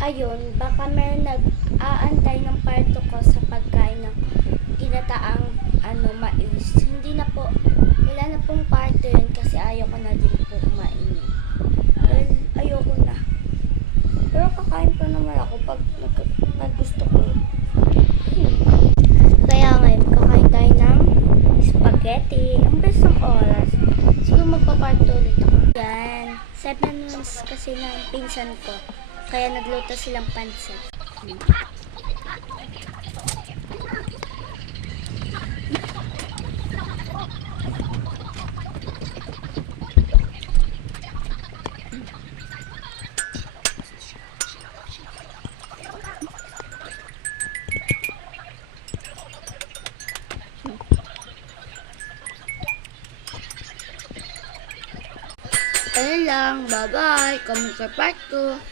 Ayun, baka meron nag-aantay ng parto ko sa pagkain ng ginataang mais. Hindi na po, wala na pong parto yun kasi ayoko na din po kumain yun. Dahil ayoko na. Pero kakain pa naman ako pag gusto ko. Kaya ngayon, kakain tayo ng spaghetti. Ang best ng oras. Siguro magpaparto ulit ako. Yan. 7 months kasi ng pinsan ko. Kaya nagluto silang pansit. Ayun lang. Bye-bye. Comment sa part 2.